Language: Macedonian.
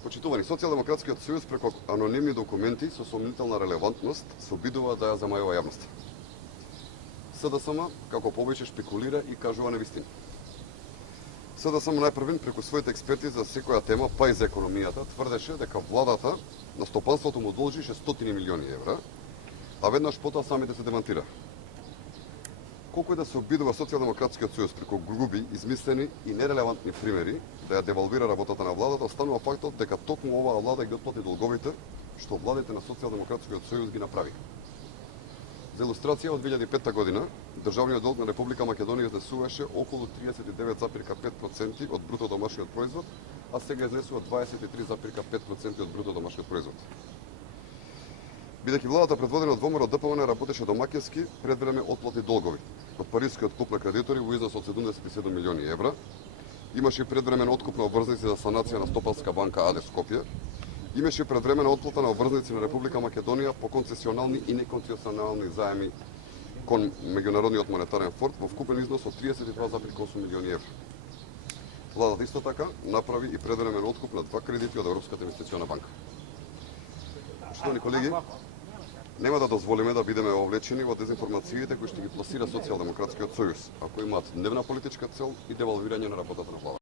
Почитувани, Социјалдемократскиот сојуз преку анонимни документи со сомнителна релевантност се обидува да ја замајува јавноста. СДСМ како повеќе шпекулира и кажува невистини. СДСМ најпрвен преку своите експерти за секоја тема, па и за економијата, тврдеше дека владата на стопанството му должи 600 милиони евра, а веднаш потоа самите се демантира. Колку и да се обидува Социјалдемократскиот сојуз преку груби, измислени и нерелевантни примери да ја девалвира работата на владата, останува фактот дека токму оваа влада ги отплати долговите што владите на Социјалдемократскиот сојуз ги направи. За илустрација, од 2005 година државниот долг на Република Македонија изнесуваше околу 39,5% од бруто домашниот производ, а сега изнесува 23,5% од бруто домашниот производ. Бидејќи владата предводена од ВМРО ДПМН работеше домаќински, предвреме отплати долгови од парискиот клуб на кредитори во износ од 77 милиони евра, имаше предвремен откуп на обврзници за санација на Стопанска банка АД Скопје, имаше предвремена отплата на обврзници на Република Македонија по концесионални и неконцесионални заеми кон Меѓународниот монетарен фонд во вкупен износ од 32,8 милиони евра. Владата исто така направи и предвремен откуп на 2 кредити од Европската инвестициона банка. Почитувани колеги, нема да дозволиме да бидеме овлечени во дезинформациите кои што ги пласира Социјалдемократскиот сојуз, ако имаат дневна политичка цел и девалвирање на работата на влада.